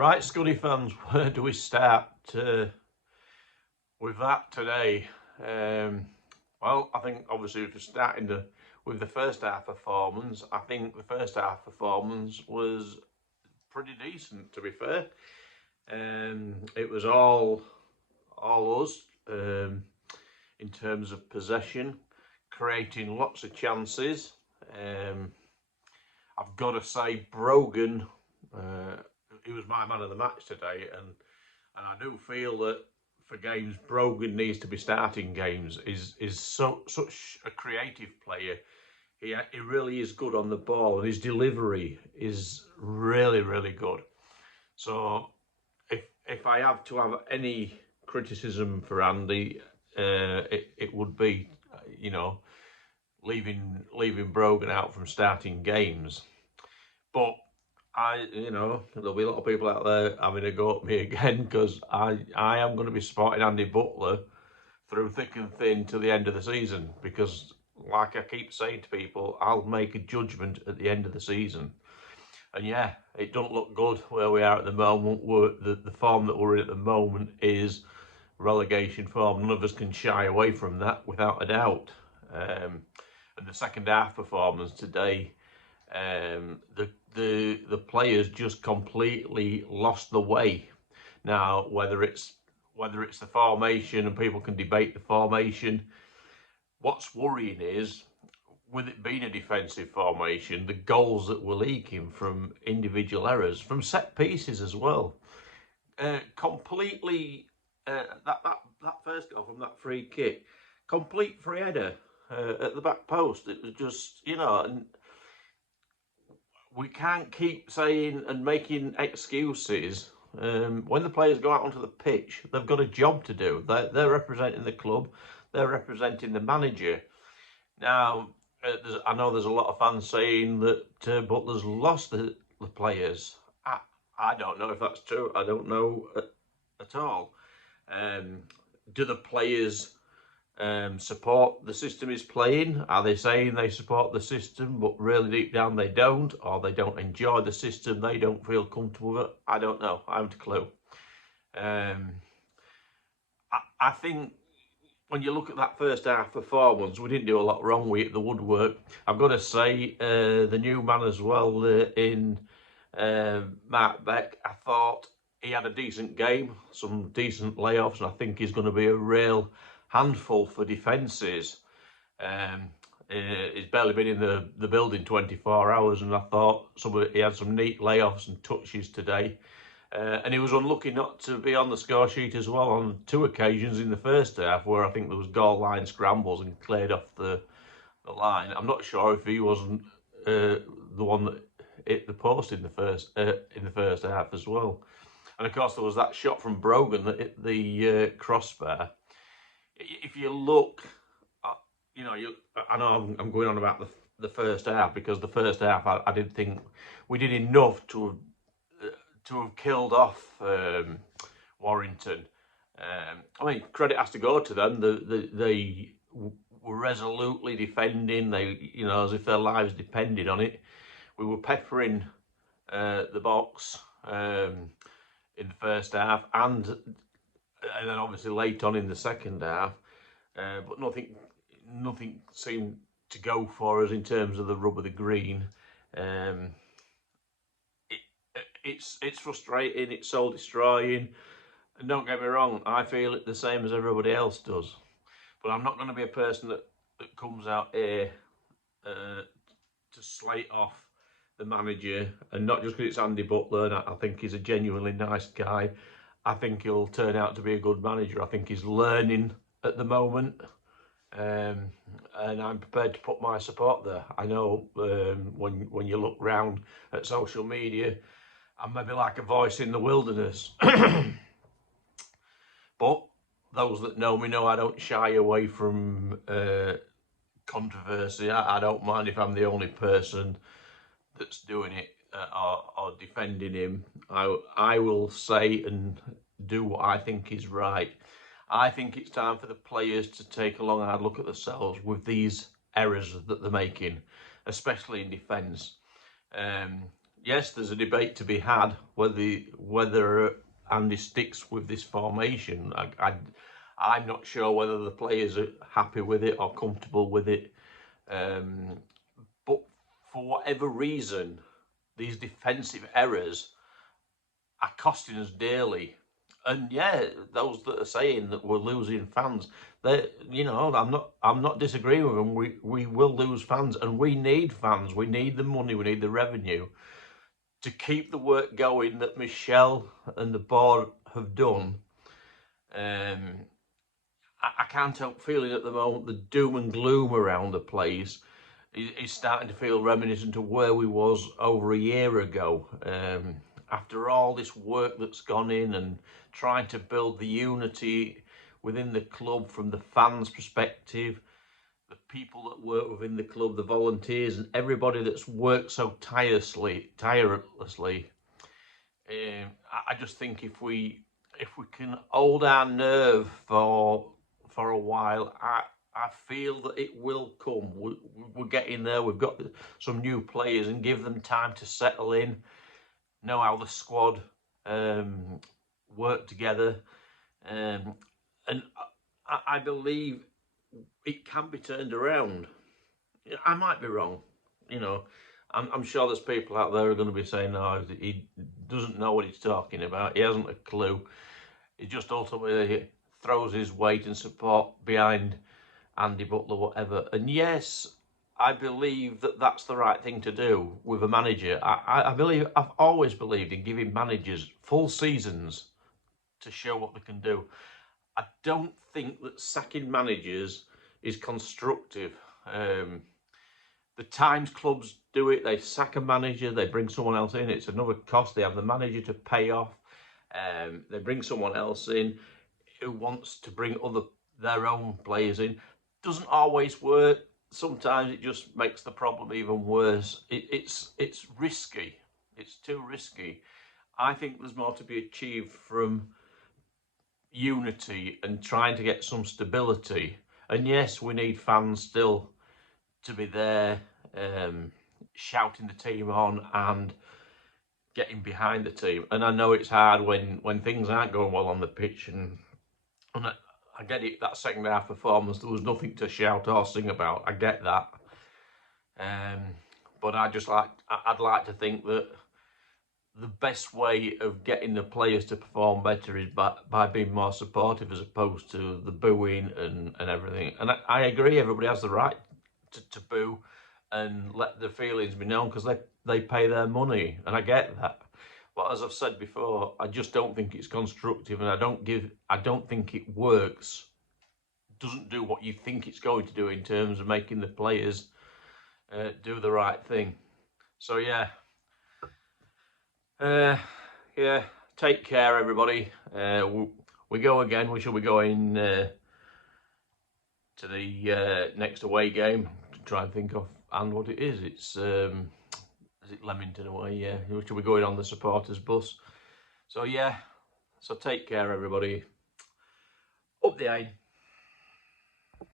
Right, Scuddy fans, where do we start with that today? Well, I think obviously if we're starting with the first half performance, I think the first half performance was pretty decent, to be fair. It was all us in terms of possession, creating lots of chances. I've got to say, Brogan, he was my man of the match today, and I do feel that for games, Brogan needs to be starting games. Is such a creative player. He really is good on the ball, and his delivery is really good. So if I have to have any criticism for Andy, it would be, leaving Brogan out from starting games. But there'll be a lot of people out there having a go at me again because I am going to be supporting Andy Butler through thick and thin to the end of the season because, like I keep saying to people, I'll make a judgment at the end of the season. And yeah, it doesn't look good where we are at the moment. The form that we're in at the moment is relegation form. None of us can shy away from that without a doubt. And the second half performance today, the players just completely lost the way. Now, whether it's the formation, and people can debate the formation, what's worrying is, with it being a defensive formation, the goals that were leaking from individual errors, from set pieces as well. Completely, that first goal from that free kick, complete free header at the back post. It was just, and we can't keep saying and making excuses. When the players go out onto the pitch, they've got a job to do. They're representing the club, they're representing the manager. Now, I know there's a lot of fans saying that Butler's lost the players. I don't know if that's true. I don't know at all. Do the players support the system he's playing? Are they saying they support the system, but really deep down they don't, or they don't enjoy the system, they don't feel comfortable with it? I don't know. I haven't a clue. I think when you look at that first half performance, we didn't do a lot wrong with the woodwork. I've got to say, the new man as well in Mark Beck, I thought he had a decent game, some decent layoffs, and I think he's going to be a real handful for defences. He's barely been in the building 24 hours, and I thought he had some neat layoffs and touches today. And he was unlucky not to be on the score sheet as well on two occasions in the first half, where I think there was goal line scrambles and cleared off the line. I'm not sure if he wasn't the one that hit the post in the first half as well. And of course, there was that shot from Brogan that hit the crossbar. If you look, I know I'm going on about the first half, because the first half I did think we did enough to have killed off Warrington. I mean, credit has to go to them. They were resolutely defending. They, as if their lives depended on it. We were peppering the box in the first half, and then obviously late on in the second half. But nothing seemed to go for us in terms of the rub of the green. It's frustrating, it's soul destroying, and don't get me wrong, I feel it the same as everybody else does. But I'm not going to be a person that comes out here to slate off the manager, and not just because it's Andy Butler, and I think he's a genuinely nice guy. I think he'll turn out to be a good manager. I think he's learning at the moment, and I'm prepared to put my support there. I know when you look round at social media, I'm maybe like a voice in the wilderness. But those that know me know I don't shy away from controversy. I don't mind if I'm the only person that's doing it or defending him. I will say and do what I think is right. I think it's time for the players to take a long hard look at themselves with these errors that they're making, especially in defence. yes, there's a debate to be had whether Andy sticks with this formation. I'm not sure whether the players are happy with it or comfortable with it. But for whatever reason, these defensive errors are costing us dearly. And yeah, those that are saying that we're losing fans, I'm not disagreeing with them. We will lose fans, and we need fans. We need the money. We need the revenue to keep the work going that Michelle and the board have done. I can't help feeling at the moment the doom and gloom around the place is starting to feel reminiscent of where we was over a year ago. After all this work that's gone in and trying to build the unity within the club from the fans' perspective, the people that work within the club, the volunteers, and everybody that's worked so tirelessly. I just think if we can hold our nerve for a while, I feel that it will come. We're getting there. We've got some new players, and give them time to settle in, know how the squad work together, and I believe it can be turned around. I might be wrong, you know. I'm sure there's people out there who are going to be saying, no, he doesn't know what he's talking about. He hasn't a clue. He just ultimately throws his weight and support behind Andy Butler, whatever. And yes, I believe that that's the right thing to do with a manager. I've always believed in giving managers full seasons to show what they can do. I don't think that sacking managers is constructive. The times clubs do it, they sack a manager, they bring someone else in, it's another cost, they have the manager to pay off, they bring someone else in who wants to bring their own players in. Doesn't always work, sometimes it just makes the problem even worse. It's risky, it's too risky. I think there's more to be achieved from unity and trying to get some stability. And yes, we need fans still to be there, shouting the team on and getting behind the team. And I know it's hard when things aren't going well on the pitch, and I get it. That second half performance, there was nothing to shout or sing about. I get that, but I'd like to think that the best way of getting the players to perform better is by being more supportive as opposed to the booing and everything. And I agree, everybody has the right to boo and let their feelings be known because they pay their money, and I get that. But as I've said before, I just don't think it's constructive, and I don't think it works. Doesn't do what you think it's going to do in terms of making the players do the right thing. So yeah, yeah. Take care, everybody. We go again. We shall be going to the next away game to try and think of and what it is. It's is it Leamington away? Yeah, we shall be going on the supporters bus. So yeah, so take care, everybody. Up the ain.